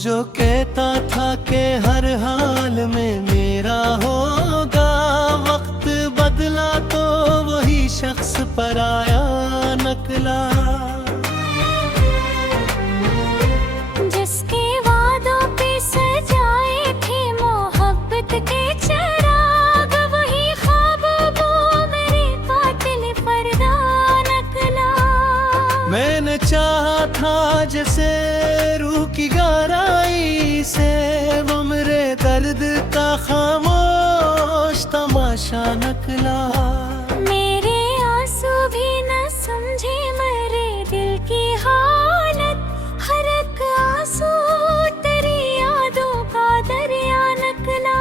जो कहता था कि हर हाल में मेरा होगा, वक्त बदला तो वही शख्स पराया निकला। जिसके वादों पे सजाए थे मोहब्बत के चिराग, वही ख्वाब वो मेरे कातिल फरदा निकला। मैंने चाहा था जैसे रूह की गहराई से, वो मेरे दर्द का खामोश तमाशा निकला। मेरे आंसू भी न समझे मेरे दिल की हालत, हर एक आंसू तेरी यादों का दरिया निकला।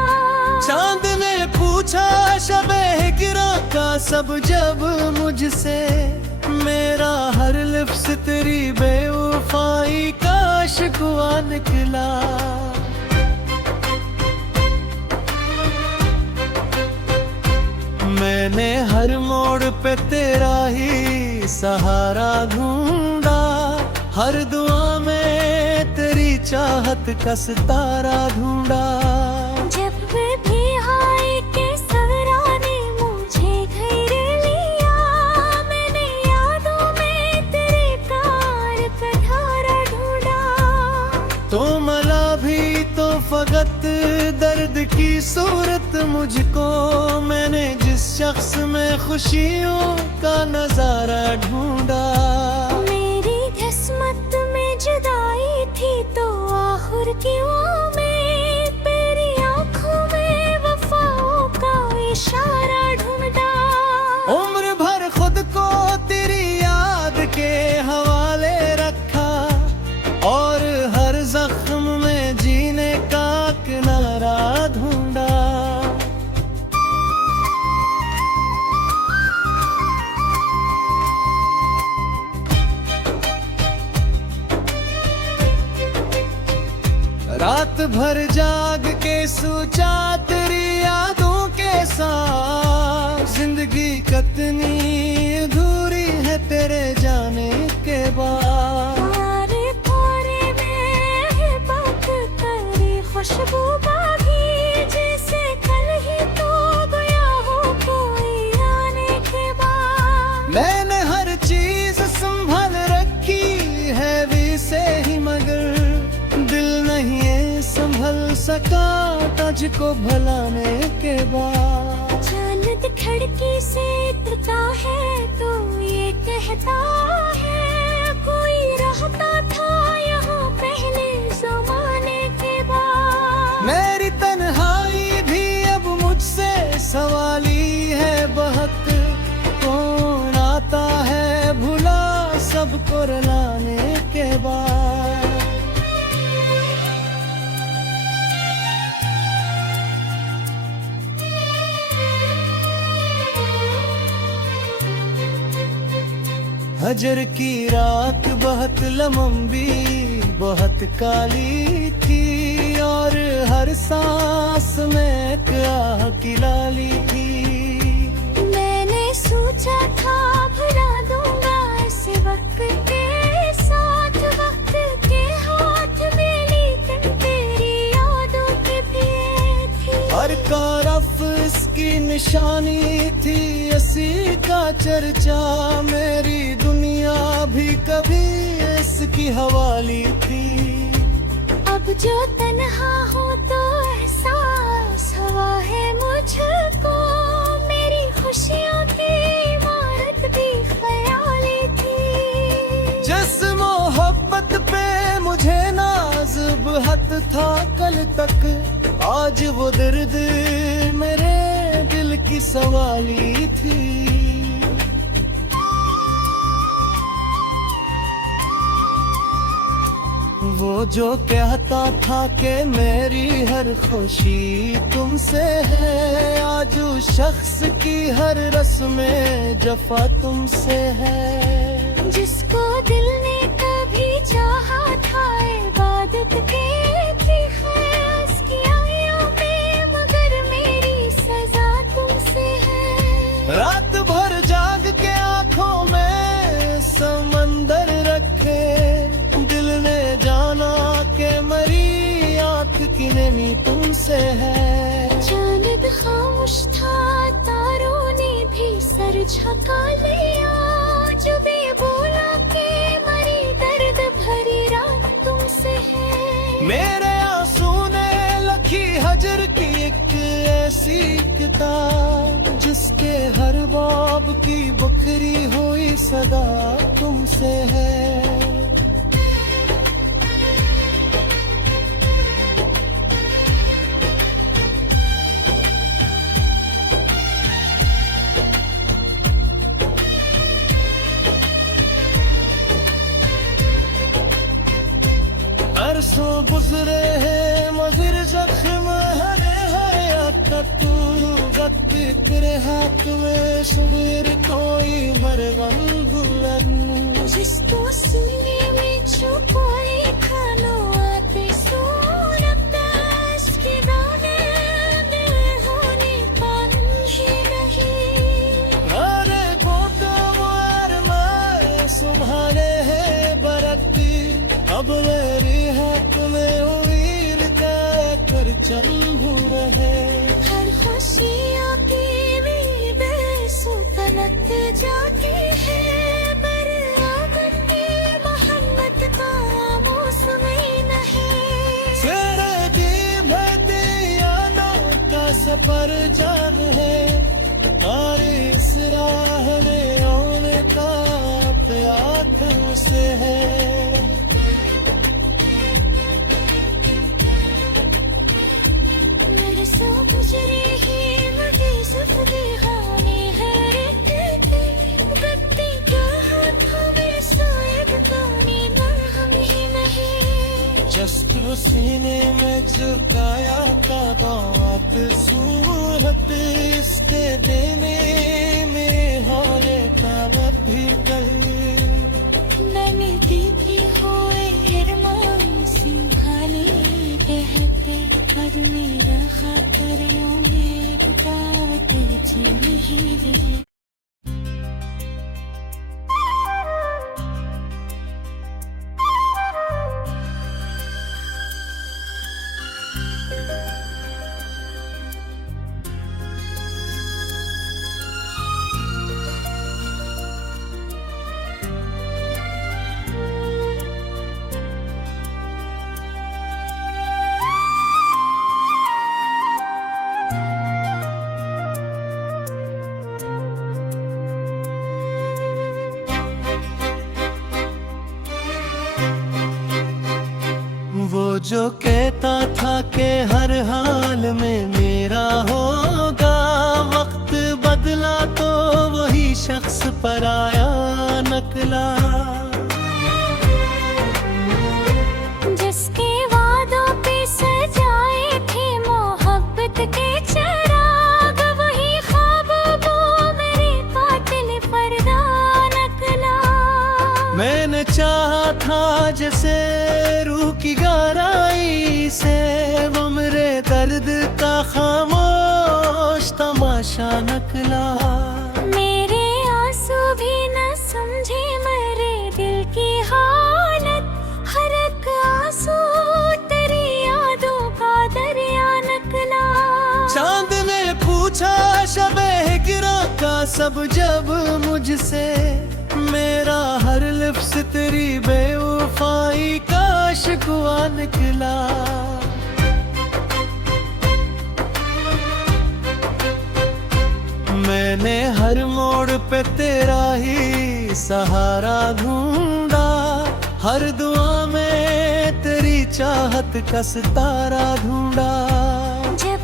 चांद ने पूछा शबे हिजरा का सब जब मुझसे, मेरा हर लफ्ज़ तेरी बेवफाई का शिकवा निकला। मैंने हर मोड़ पे तेरा ही सहारा ढूंढा, हर दुआ में तेरी चाहत का सितारा ढूंढा। जब भी हाय के सवरा ने मुझे घेर लिया, मैंने यादों में तेरे प्यार का धारा ढूंढा। तो मला भी तो फकत दर्द की सूरत मुझको, मैंने जिस शख्स में खुशियों का नजारा ढूंढा। मेरी किस्मत में जुदाई थी तो आखिर क्यों में तेरी आंखों में वफाओं का इशारा ढूंढा। उम्र भर खुद को तेरी याद के हवाले रखा, और हर जख्म में जीने का किनारा ढूंढा। रात भर जाग के सोचा तेरी यादों के साथ, जिंदगी कितनी अधूरी है तेरे जाने के बाद। तारे तारे में है बात तेरी खुशबू बागी, जैसे कल ही तो गया हो कोई आने के बाद। मैंने हर चीज संभल रखी है वी से ही, मगर दिल नहीं है संभल सका तुझको भुलाने के बाद। चांद खिड़की से उतरता है तो ये कहता है, कोई रहता था यहाँ पहले जमाने के बाद। मेरी तन्हाई भी अब मुझसे सवाली है बहुत, कौन आता है भुला सबको रुलाने के बाद। हजर की रात बहुत लंबी बहुत काली थी, और हर सांस में एक आह की लाली थी। मैंने सोचा था भुला दूंगा इस वक्त के साथ, वक्त के हाथ में लेकिन तेरी यादों के पिए थी। हर तरफ इसकी निशानी थी, इसी का चर्चा, मेरी दुनिया भी कभी इसकी हवाली थी। अब जो तन्हा हो तो एहसास हुआ है मुझको, मेरी खुशियों की इमारत भी ख्याली थी। जिस मोहब्बत पे मुझे नाज बहुत था कल तक, आज वो दर्द मेरे दिल की सवाली थी। वो जो कहता था कि मेरी हर खुशी तुमसे है, आज उस शख्स की हर रस्में जफा तुमसे है। जिसको दिल ने कभी चाहा था इबादत के थी ख्यास की आया में, मगर मेरी सजा तुमसे है। रात भर जाग के आंखों में समंदर रखे, दिल ने जाना के मरी तुमसे है। चांद खामोश था, तारों ने भी सर झुका लिया, जो भी बोला कि मरी दर्द भरी रात तुमसे है। मेरे आंसू ने लखी हजर की एक ऐसी किताब, जिसके हर बाब की बखरी हुई सदा तुमसे है। अरसों गुजरे हैं मगर जख्म हरे हयात का तूर वक्त तेरे हाथ में सुबह कोई मरगम बुलंद, जिसको सीने में छुपाए खानो आते सोनता, इसके दाने दिल होने पानी ही नहीं। अरे गोता मार सुम्हारे है बरती, अब मेरी हाथ में उम्मीद का कर चंबू रहे। हर खुशियों की भी बेसुकनत जाती है, पर आगन की मोहब्बत का मौसम ही नहीं। तेरे दी भती यादों का सफर जान है, और इस राह में आने का प्यार तुमसे है। मेरे सो गुजरे ही वही सफरे हाने है रहते, गत्ती का हाथों में सोएब पानी हम ही नहीं। जस्ट सीने में झुकाया था बात सूरत, इसके देने में हाले का भी कल। मैंने देखी हुए अरमान संभाले कहते, पर मेरा खातर में रुकाते चल ही रहे। वो जो कहता था कि हर हाल में मेरा होगा, वक्त बदला तो वही शख्स पराया नकला। जिसके वादों पे सजाए थे मोहब्बत के चिराग, वही ख्वाब वो मेरे कातिल फरदा नकला। मैंने चाहा था जैसे रूह की गहराई से, वो मेरे दर्द का खामोश तमाशा नकला। मेरे आंसू भी न समझे मेरे दिल की हालत, हर एक आंसू तेरी यादों का दरिया नकला। चांद ने पूछा शबे हिजरा का सब जब मुझसे, मेरा हर लफ्ज़ तेरी बेवफाई का शिकवा निकला। मैंने हर मोड़ पे तेरा ही सहारा ढूंढा, हर दुआ में तेरी चाहत का सितारा ढूंढा। जब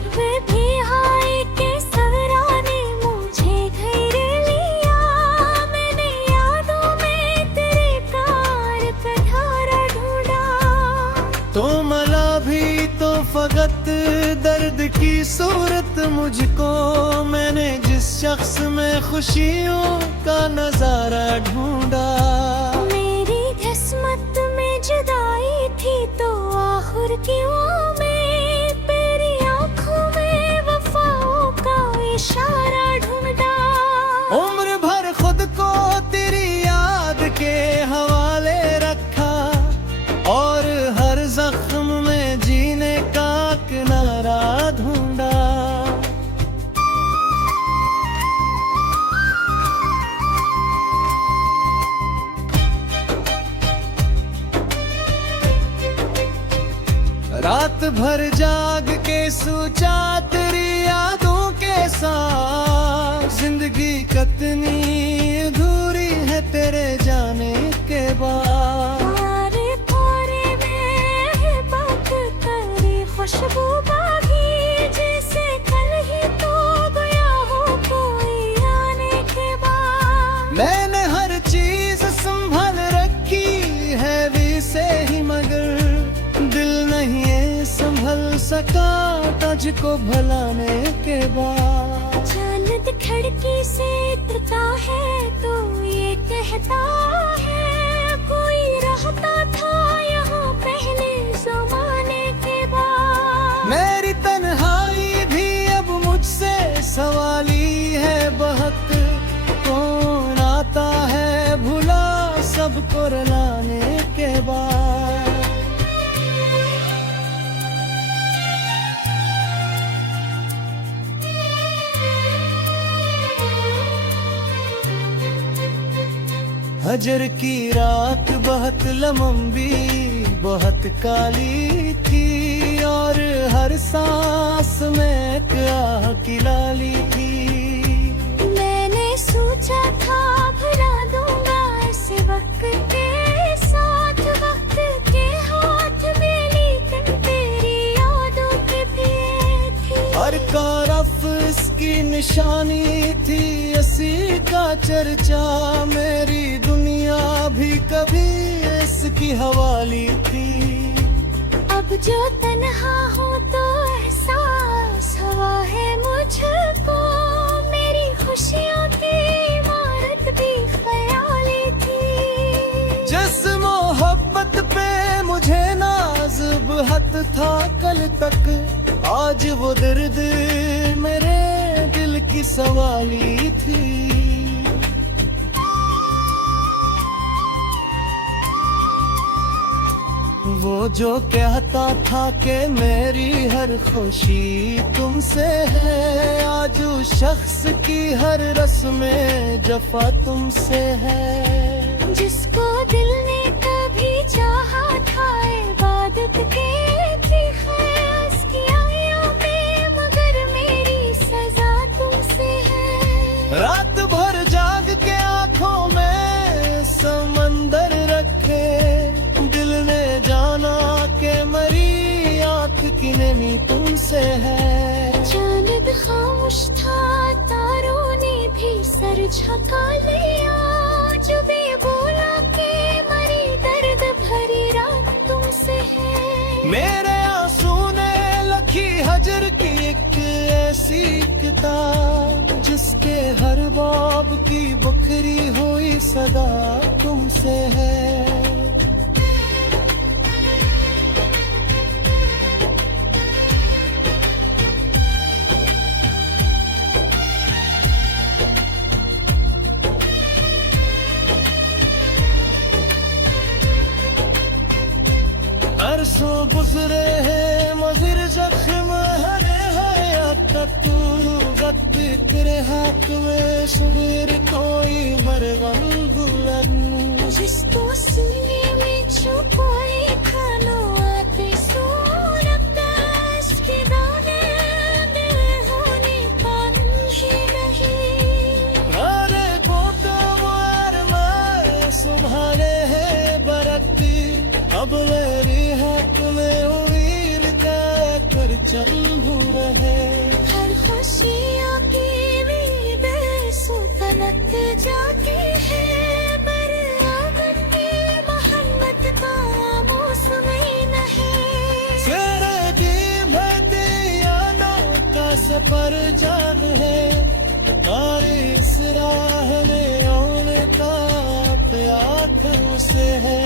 भी हाय के सवरा ने मुझे घेर लिया, मैंने यादों में तेरे प्यार का धारा ढूंढा। तो मला भी तो फकत दर्द की सूरत मुझको, मैंने जिस शख्स में खुशियों का नजारा ढूंढा। मेरी किस्मत में जुदाई थी तो आखिर क्यों में तेरी आंखों में वफाओं का इशारा ढूंढा। उम्र भर खुद को तेरी याद के हवाले रखा, और हर जख्म में जीने का किनारा भर जाग के सोचा तेरी यादों के साथ, जिंदगी कितनी अधूरी है तेरे जाने के बाद। तुम्हारे कोरे में बात करी खुशबू बागी, जैसे कल ही तो गया हो कोई आने के बाद। मैंने हर चीज संभाल रखी है भी से ही, मगर दिल नहीं है संभल सका तुझको भुलाने के बाद। चांद खिड़की से उतरता है तो ये कहता है कोई रहता था यहाँ पहले जमाने के बाद। मेरी तन्हाई भी अब मुझसे सवाली है बहुत, कौन आता है भुला सबको रुलाने के बाद। हजर की रात बहुत लंबी बहुत काली थी, और हर सांस में एक आह की लाली थी। मैंने सोचा था भुला दूंगा इस वक्त के साथ, वक्त के हाथ में लेकिन तेरी यादों के पिए थी। हर तरफ इसकी निशानी थी, इसी का चर्चा, मेरी दुनिया भी कभी इसकी हवाली थी। अब जो तन्हा हो तो एहसास हुआ है मुझको, मेरी खुशियों की इमारत भी ख्याली थी। जिस मोहब्बत पे मुझे नाज बहुत था कल तक, आज वो दर्द मेरे दिल की सवाली थी। वो जो कहता था कि मेरी हर खुशी तुमसे है, आज उस शख्स की हर रस्में जफा तुमसे है। जिसको दिल ने कभी चाहा था इबादत के थी ख्यास की आयों में, मगर मेरी सजा तुमसे है। रात भर जाग के आंखों में समंदर रखे, दिल ने जाना के मरी आंख की नमी तुमसे है। चांद खामोश था तारों ने भी सर झुका लिया, जो भी बोला के मरी दर्द भरी रात तुमसे है। मेरे आंसू ने लखी हजर की एक ऐसी किताब, जिसके हर बाब की बखरी हुई सदा तुमसे है। अरसों गुजरे हैं मगर जख्म हरे हयात तू, वक्त तेरे हाथ में सुबह कोई मरगम बुलंद। जिसको सीने में छुपाए खानो आते सोनता, इसके दाने दिल होने पानी नहीं। अरे को तो वार मैं संभाले है बरकती, अब मेरी हाथ में उम्मीद तय कर चल रहे। हर खुशियों की भी बेसुकनत जाती है, पर आंगन में मोहब्बत का मौसम ही नहीं। तेरे दी भती यादों का सफर जान है, और इस राह में आने का प्यार तुमसे है।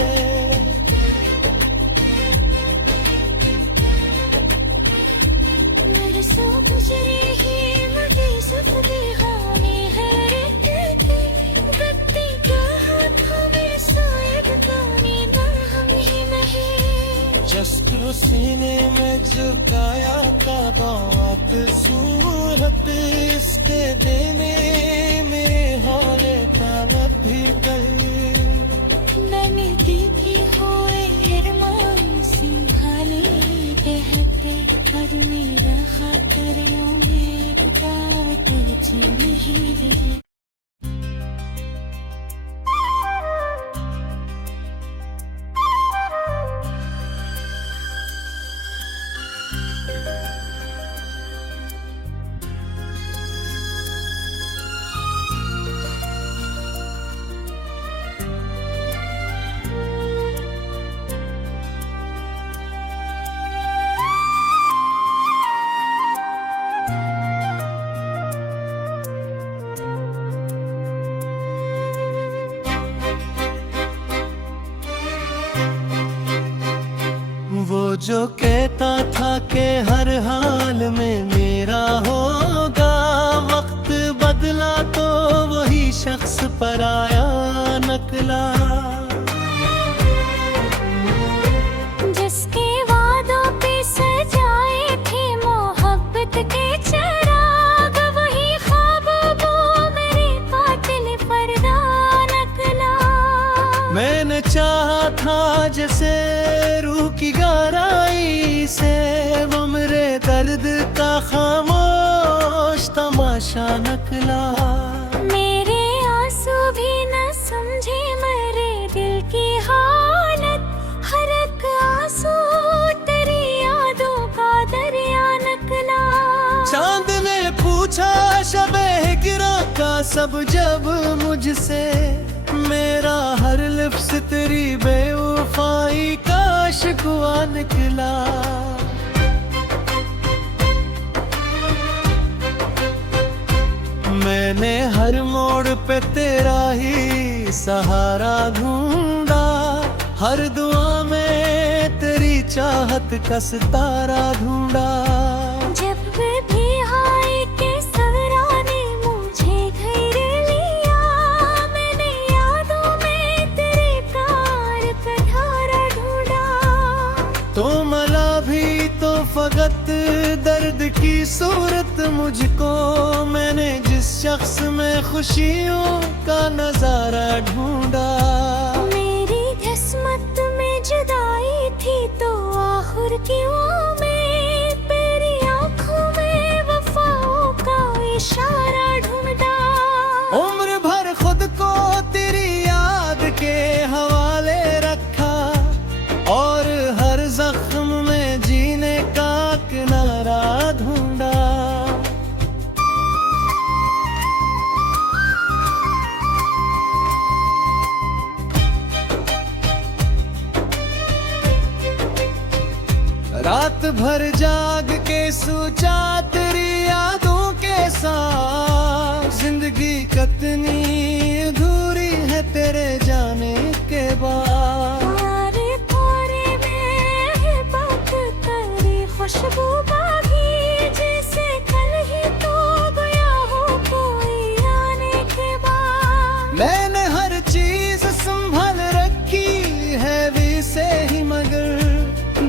मेरे सो गुजरे ही मुझे सफरे हानि है रहती, गत्ती का हाथों में साइब गानी मरहम ही नहीं। जिसको सीने में झुकाया था बात सूरत, इसके देने में हाले था भी कल। मैंने देखी हुए हिरमान संभाले के हक जो कहता था कि हर हाल में मेरा होगा, वक्त बदला तो वही शख्स पराया नकला। जिसके वादों पे सजाए थे मोहब्बत के चिराग, वही ख्वाबों मेरे कातिल पर्दा नकला। मैंने चाहा था जैसे रूह की गहराई से, वो मेरे दर्द का खामोश तमाशा नकला। मेरे आंसू भी न समझे मेरे दिल की हालत, हर एक आंसू तेरी यादों का दरिया नकला। चांद ने पूछा शबे हिजरा का सब जब मुझसे, मेरा हर लफ्ज़ तेरी बेवफाई का शिकवा निकला। मैंने हर मोड़ पे तेरा ही सहारा ढूंढा, हर दुआ में तेरी चाहत का सितारा ढूंढा। जब भी हाय के सवरा ने मुझे घेर लिया, मैंने यादों में तेरे प्यार का धारा ढूंढा। तो मला भी तो फकत दर्द की सूरत मुझको, मैंने जिस शख्स में खुशियों का नजारा ढूंढा। मेरी किस्मत में जुदाई थी तो आखिर क्यों में तेरी आंखों में वफाओं का इशारा ढूंढा। उम्र भर खुद को तेरी याद के हवाले रखा, और हर जख्म में जीने का किनारा ढूंढा। रात भर जाग के सोचा तेरी यादों के साथ, जिंदगी कितनी अधूरी है तेरे जाने के बाद। तुम्हारे कोरे में है बात तेरी खुशबू बागी, जैसे कल ही तो गया हो कोई आने के बाद। मैंने हर चीज संभल रखी है वैसे ही, मगर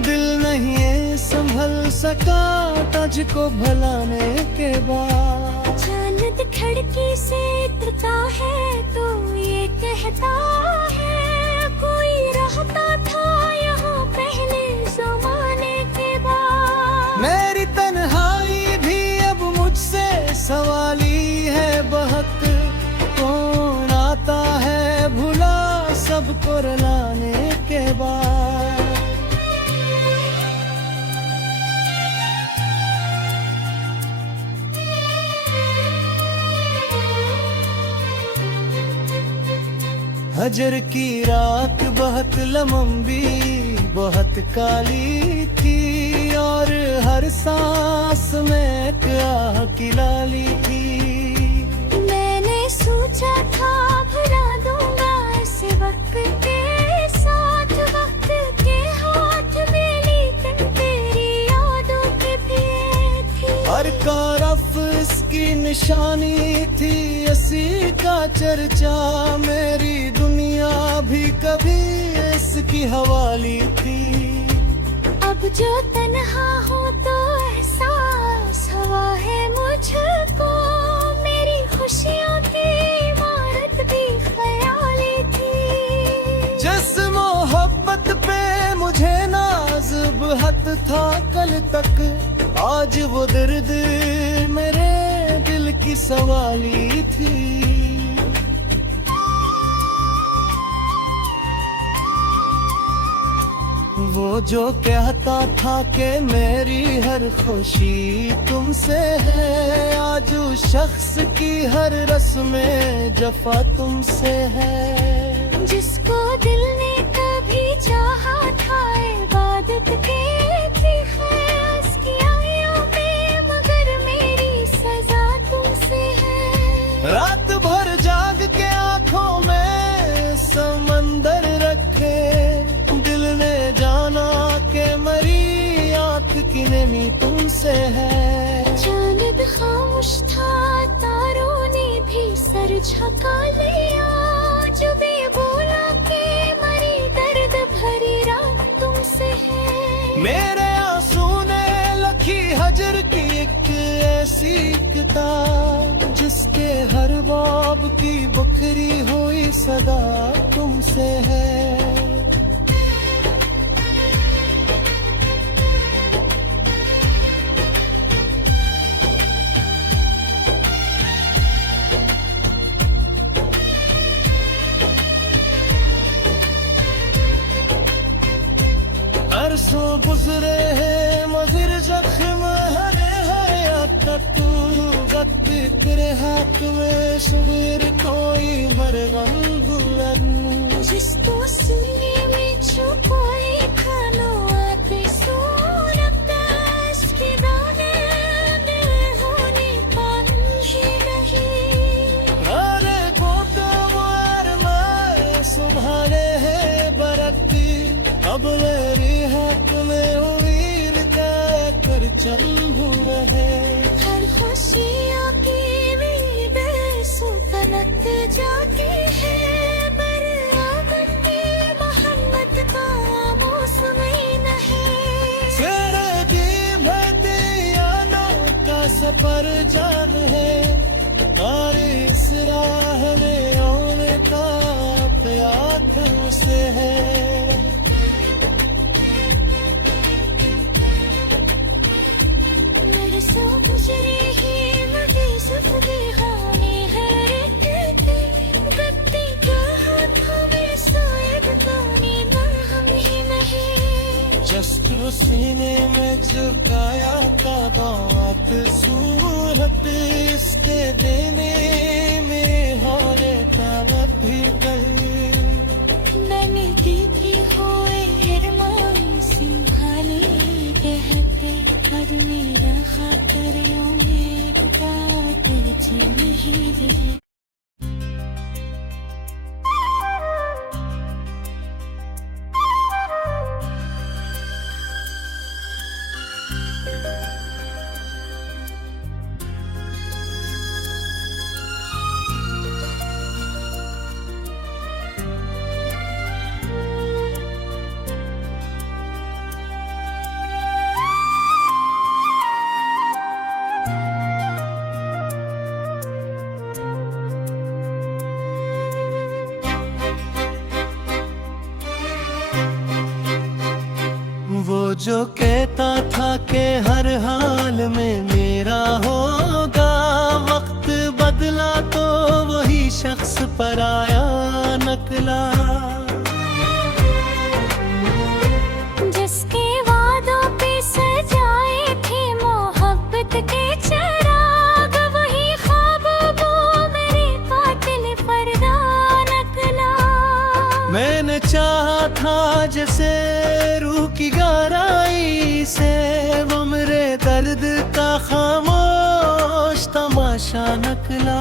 दिल नहीं ये संभल सका तुझको भुलाने के बाद। चांद खिड़की से उतरता है तो ये कहता है, कोई रहता था यहाँ पहले जमाने के बाद। मेरी तन्हाई भी अब मुझसे सवाली है बहक, कौन आता है भुला सबको रुलाने के बाद। हजर की रात बहुत लंबी बहुत काली थी, और हर सांस में क्या की लाली थी। मैंने सोचा था भुला दूंगा इस वक्त के साथ, वक्त के हाथ में लेकिन तेरी यादों के पिए थी। हर तरफ इसकी निशानी थी, इसी का चर्चा, मेरी दुनिया भी कभी इसकी हवाली थी। अब जो तन्हा हो तो एहसास हुआ है मुझको, मेरी खुशियों की इमारत भी ख्याली थी। जिस मोहब्बत पे मुझे नाज बहुत था कल तक, आज वो दर्द मेरे दिल की सवाली थी। वो जो कहता था कि मेरी हर खुशी तुमसे है, आज उस शख्स की हर रस्में जफा तुमसे है। जिसको दिल ने कभी चाहा था इबादत के थी ख्यास की आयों में, मगर मेरी सजा तुमसे है। रात भर जाग के आंखों में समंदर रखे, दिल ने जाना के मरी लिया, जो भी बोला कि मरी दर्द भरी रात तुमसे है। मेरे आंसू ने लखी हजर की एक ऐसी किताब, जिसके हर बाब की बखरी हुई सदा तुमसे है। अरसों गुजरे हैं मगर जख्म हरे हयात तू वक्त तेरे हाथ में शुगर कोई मरगम बुलंद, जिसको सीने में छुपाए खानो आके सोनता, इसके दाने दिल होने पानी नहीं। अरे को तो वो अरमान संभाले है बरकती, अब मेरी हाथ में उम्मीद का कर चंबू रहे। हर खुशियों की उम्मीद सुकनत जाती है, बराबर की मोहब्बत का मौसम ही नहीं। तेरे दी भतियानों का सफर जान है, और इस राह में आने का प्यार तुमसे है। मेरे सो गुजरे ही मगे सफरे हाने है, गत्ती का हाथों में सोए बताने हम ही नहीं। जस्ट सीने में झुकाया था बात सूरत, इसके देने में हाले था भी कल। मैंने देखी हुए हिरमान संभाले कहते, कर मेरा खातर उम्मीद बात चल ही रहे। वो जो कहता था कि हर हाल में मेरा होगा, वक्त बदला तो वही शख्स पराया नकला। जिसके वादों पे सजाए थे मोहब्बत के चिराग, वही ख्वाबों मेरे कातिल फरदा नकला। मैंने चाहा था जैसे रूह की गहराई से, वो मेरे दर्द का खामोश तमाशा नकला।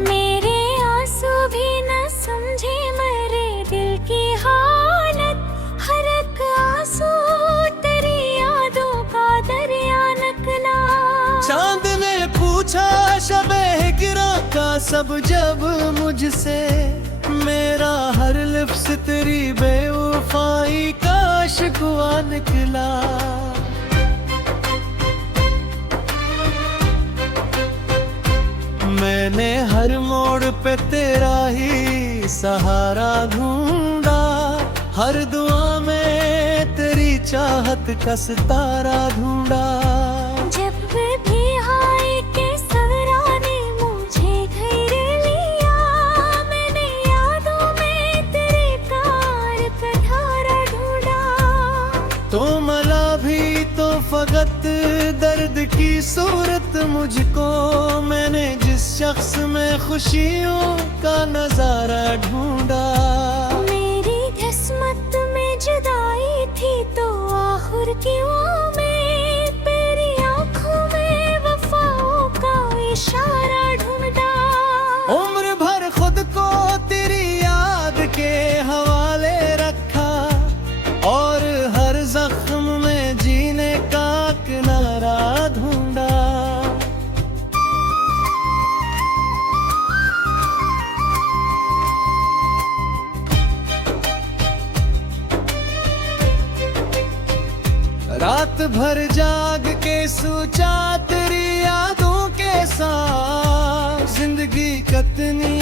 मेरे आंसू भी न समझे मेरे दिल की हालत, हर एक आंसू तेरी यादों का दरिया नकला। चांद ने पूछा शबे हिजरा का सब जब मुझसे, मेरा हर लफ्ज़ तेरी बेवफाई का शिकवा निकला। मैंने हर मोड़ पे तेरा ही सहारा ढूंढा, हर दुआ में तेरी चाहत का सितारा ढूंढा। जब भी हाय के सवरा ने मुझे घेर लिया, मैंने यादों में तेरे प्यार का धारा ढूंढा। तो मला भी तो फकत दर्द की सूरत मुझको, मैंने जिस शख्स में खुशियों का नजारा ढूंढा। मेरी किस्मत में जुदाई थी तो आखिर क्यों में तेरी आंखों में वफाओं का इशारा ढूंढा। उम्र भर खुद को तेरी याद के हवाले रखा, और हर जख्म में जीने का किनारा ढूंढा। रात भर जाग के सोचा तेरी यादों के साथ, जिंदगी कितनी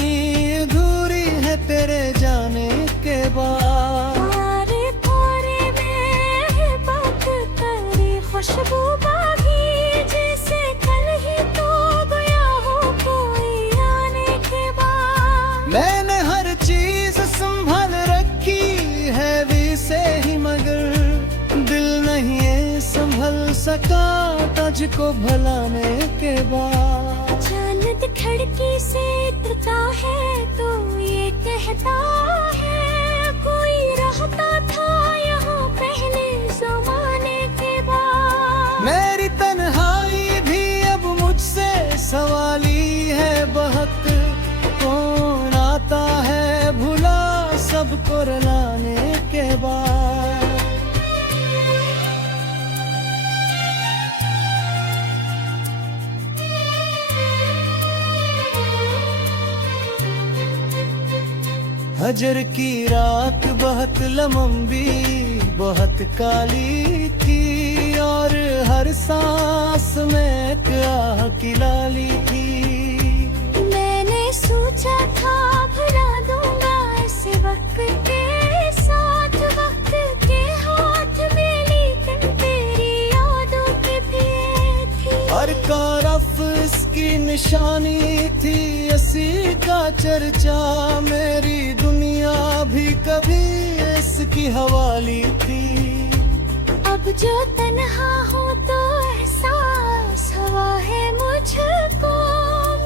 अधूरी है तेरे जाने के बाद। तुम्हारे कोरे में है बात तेरी खुशबू बागी, जैसे कल ही तो गया हो कोई आने के बाद। मैंने हर चीज संभाल रखी है वी से ही, मगर दिल नहीं है संभल सका तुझको भुलाने के बाद। चांद खिड़की से उतरता है तो ये कहता है कोई रहता था यहाँ पहले जमाने के बाद। मेरी तन्हाई भी अब मुझसे सवाली है बहुत, कौन आता है भुला सबको रुलाने के बाद। हजर की रात बहुत लंबी बहुत काली थी, और हर सांस में एक आह की लाली थी। मैंने सोचा था भुला दूंगा इस वक्त के साथ, वक्त के हाथ में लेकिन तेरी यादों के पिए थी। हर तरफ इसकी निशानी थी, इसी का चर्चा, मेरी दुनिया भी कभी इसकी हवाली थी। अब जो तन्हा हो तो एहसास हुआ है मुझको,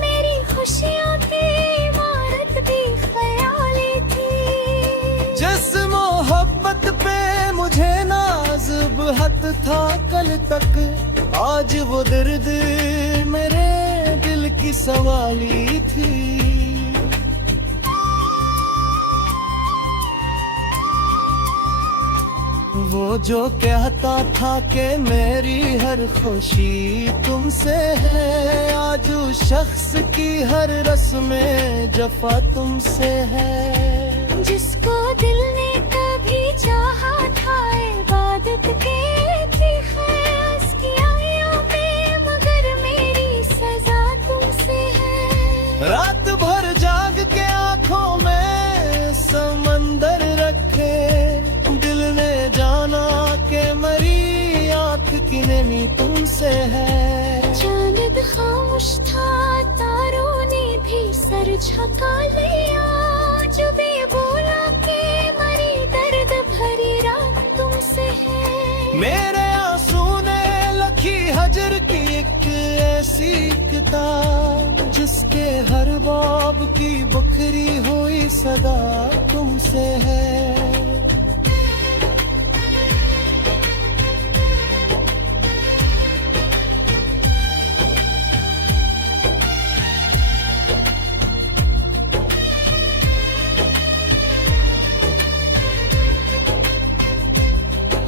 मेरी खुशियों की इमारत भी ख्याली थी। जिस मोहब्बत पे मुझे नाज बहुत था कल तक, आज वो दर्द मेरे दिल की सवाली थी। वो जो कहता था कि मेरी हर खुशी तुमसे है, आज उस शख्स की हर रस्में जफा तुमसे है। जिसको दिल ने कभी चाहा था इबादत की थी खैर उसकी आँखों में, मगर मेरी सजा तुमसे है। रात भर जाग के आंखों में समंदर रखे, दिल ने जाना के मरी आंख की नमी तुमसे है। चांद खामोश था तारों ने भी सर झुका लिया, जो भी बोला कि मरी दर्द भरी रात तुमसे है। मेरे आंसू ने लखी हजर की एक ऐसी किताब, जिसके हर बाब की बखरी हुई सदा तुमसे है।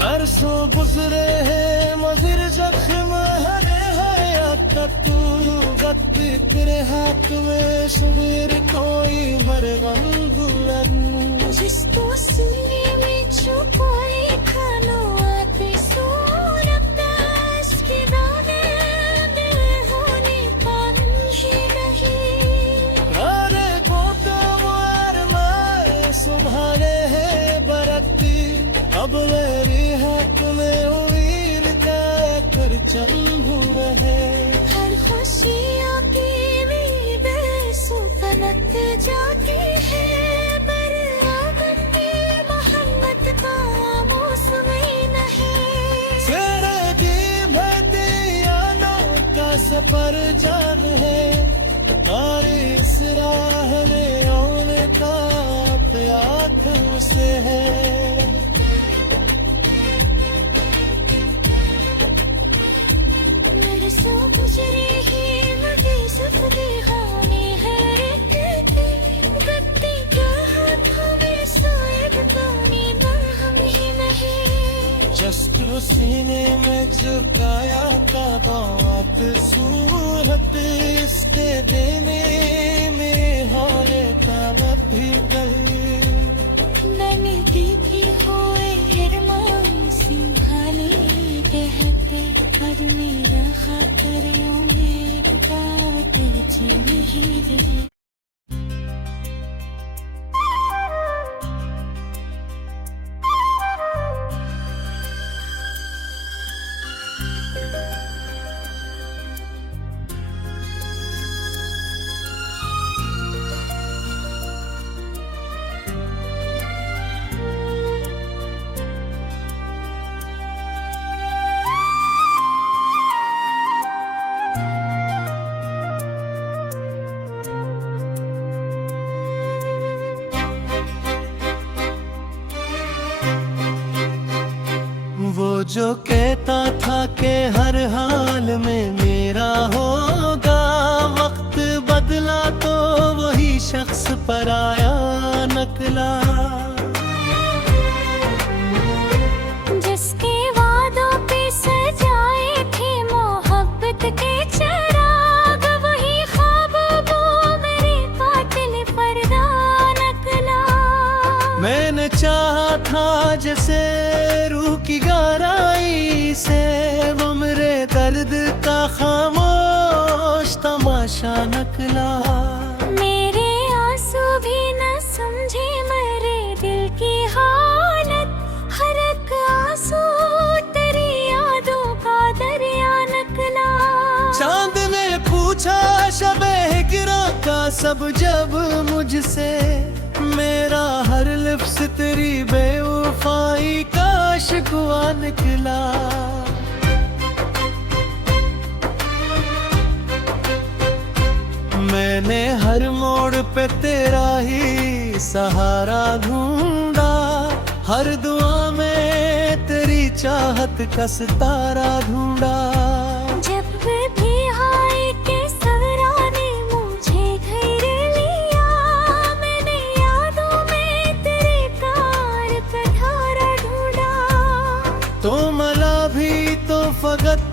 अरसों गुजरे हैं मगर जख्म हरे हयात तू, वक्त तेरे हाथ में सुबह कोई मरगम दुल्हन। जिसको सीने में छुपाए खानो आते सोनता, इसके दाने दिल होने पानी नहीं। अरे को तो अरमान सुभाने है बरती, अब मेरी हाथ में उम्मीद का कर चलू रहे। हर खुशियों की उम्मीद सुकनत जाती है, पर आंगन में मोहब्बत का मौसम ही नहीं। तेरे की भतियाना का सफर जान है, और इस राह में आने का प्यार तुमसे है। मेरे सो गुजरे ही मुझे सफरे खाने है गत्ती का हाथों में सोए बताने ना हम ही नहीं। जस्ट सीने में झुकाया था बात सूरत, इसके देने में हाले का भी गई। मैंने देखी हुए हिरमान सिंघाने कहते जो कहता था कि हर हाल में मेरा होगा, वक्त बदला तो वही शख्स पराया नकला। जिसके वादों पे सजाए थे मोहब्बत के चिराग, वही ख्वाब वो मेरे कातिल पर्दा नकला। मैंने चाहा था जैसे रूह की गहराई से, वो मेरे दर्द का खामोश तमाशा नकला। मेरे आंसू भी न समझे मेरे दिल की हालत, हर एक आंसू तेरी यादों का दरिया नकला। चांद ने पूछा शबे हिजरा का सब जब मुझसे, मेरा हर लफ्ज़ तेरी बेवफाई का शिकवा निकला। मैंने हर मोड़ पे तेरा ही सहारा ढूंढा, हर दुआ में तेरी चाहत का सितारा ढूंढा। जब भी हाय के सवरा ने मुझे घेर लिया, मैंने यादों में तेरे प्यार का धारा ढूंढा। तो मला भी तो फकत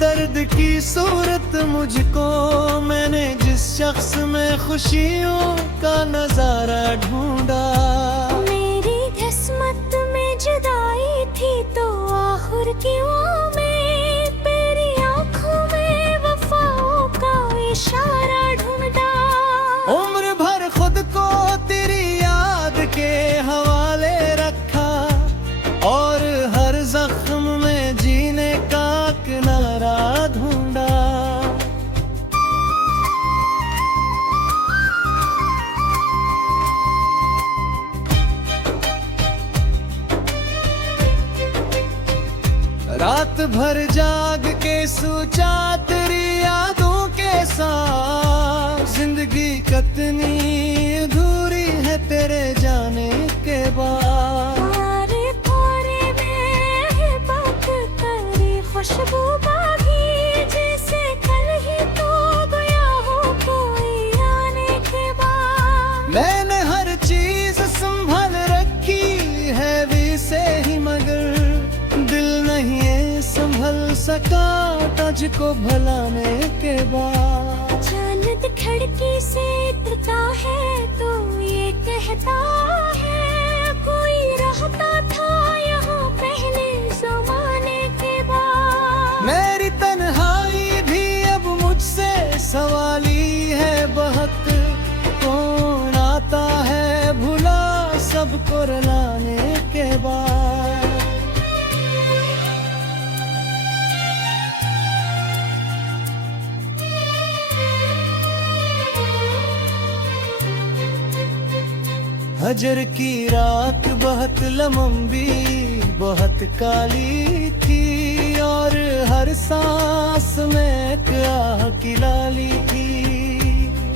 दर्द की सूरत मुझको, मैंने जिस शख्स में खुशियों का नजारा ढूंढा। मेरी किस्मत में जुदाई थी तो आखिर क्यों में तेरी आंखों में वफाओं का इशारा ढूंढा। उम्र भर खुद को तेरी याद के हवाले रखा, और हर जख्म में जीने का किनारा ढूंढा। रात भर जाग के सोचा तेरी यादों के साथ, जिंदगी कितनी अधूरी है तेरे जाने के बाद। तारे तारे में है बात तेरी खुशबू बागी, जैसे कल ही तो गया हो कोई आने के बाद। मैंने हर चीज संभल रखी है वी से ही, मगर दिल नहीं है संभल सका तुझको भलाने के बाद। चांद खिड़की से उतरता है तो ये कहता है, कोई रहता था यहाँ पहले जमाने के बाद। मेरी तन्हाई भी अब मुझसे सवाली है बहुत, कौन आता है भुला सबको रुलाने के बाद। हजर की रात बहुत लंबी बहुत काली थी, और हर सांस में एक आह की लाली थी।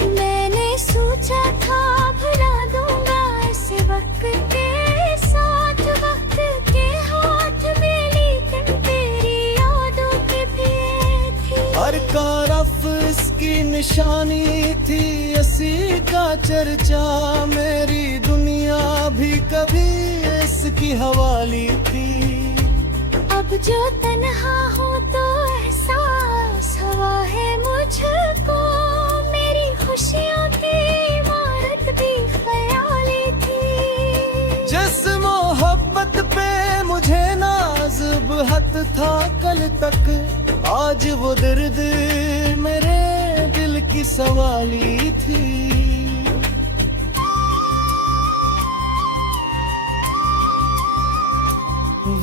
मैंने सोचा था भुला दूंगा इस वक्त के साथ, वक्त के हाथ में लेकिन तेरी यादों के पिए थी। हर तरफ इसकी निशानी थी, इसी का चर्चा, मेरी दुनिया भी कभी इसकी हवाली थी। अब जो तन्हा हो तो एहसास हुआ है मुझको, मेरी खुशियों की इमारत भी ख्याली थी। जिस मोहब्बत पे मुझे नाज बहुत था कल तक, आज वो दर्द मेरे दिल की सवाली थी।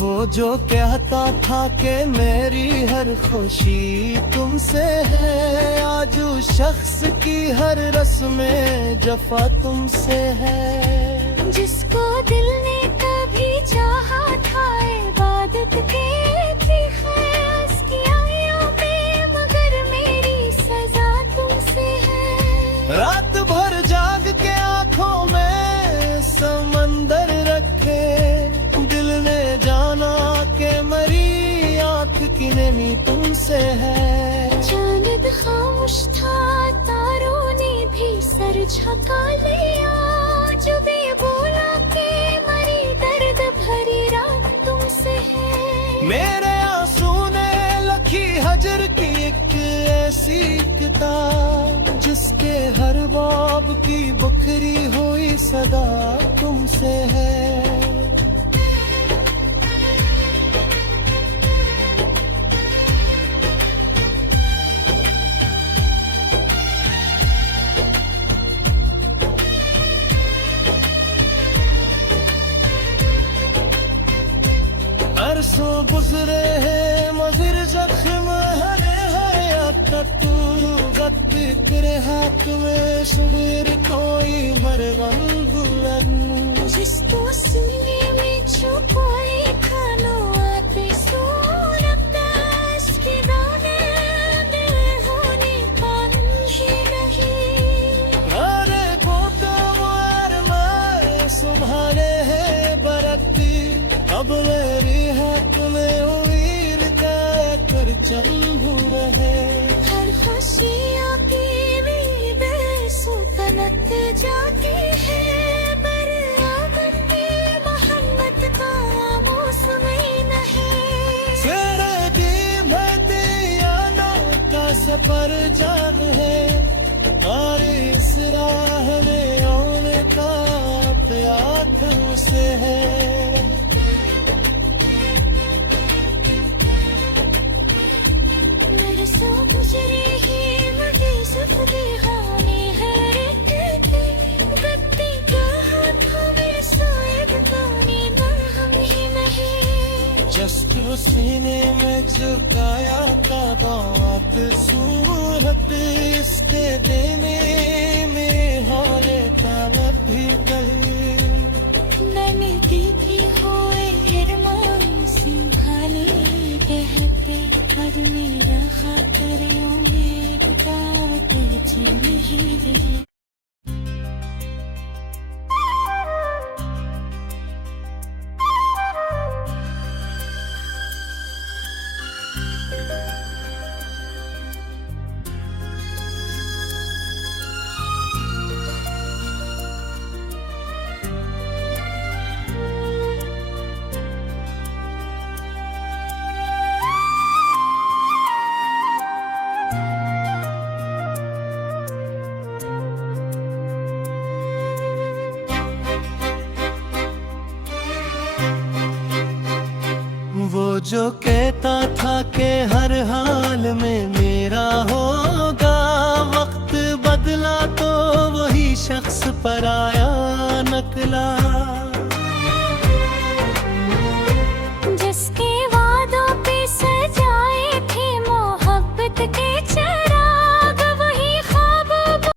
वो जो कहता था कि मेरी हर खुशी तुमसे है, आज उस शख्स की हर रस्में जफा तुमसे है। जिसको दिल ने कभी चाहा था इबादत के थी ख्यास की आयों में, मगर मेरी सजा तुमसे है। रात भर जाग के आंखों समंदर रखे, दिल ने जाना के मरी सीखता, जिसके हर बाब की बखरी हुई सदा तुमसे है। अरसों गुजरे हैं मजिर जख्म हरे हयात तू गत करे हाथ में शुबिर कोई मरगम बुलंद, जिसको सीने में छुपाए खानो आते सोनता, इसके दाने दिल होने का ही नहीं। अरे को तो मार मैं सुम्हाने है बरकती, अब मेरी हाथ में उम्मीद का कर चंबू रहे। हर खुशियों की भी बेसुकनत जाती है, पर आगन की मोहब्बत का मौसम ही नहीं। तेरे दी भती यादों का सफर जान है, और इस राह में आने का प्यार तुमसे है। मेरे सो गुजरे ही मुझे सफरे हानि है रहती, गत्ती का हाथों में साइब पानी ना हम ही नहीं। जस्ट सीने में झुकाया था बात सूरत, इसके देने में हाले का भी कहीं। मैंने देखी हुए अरमान संभाले कहते, और मेरा खातर उम्मीद का कुछ नहीं रही। वो जो कहता था कि हर हाल में मेरा होगा, वक्त बदला तो वही शख्स पर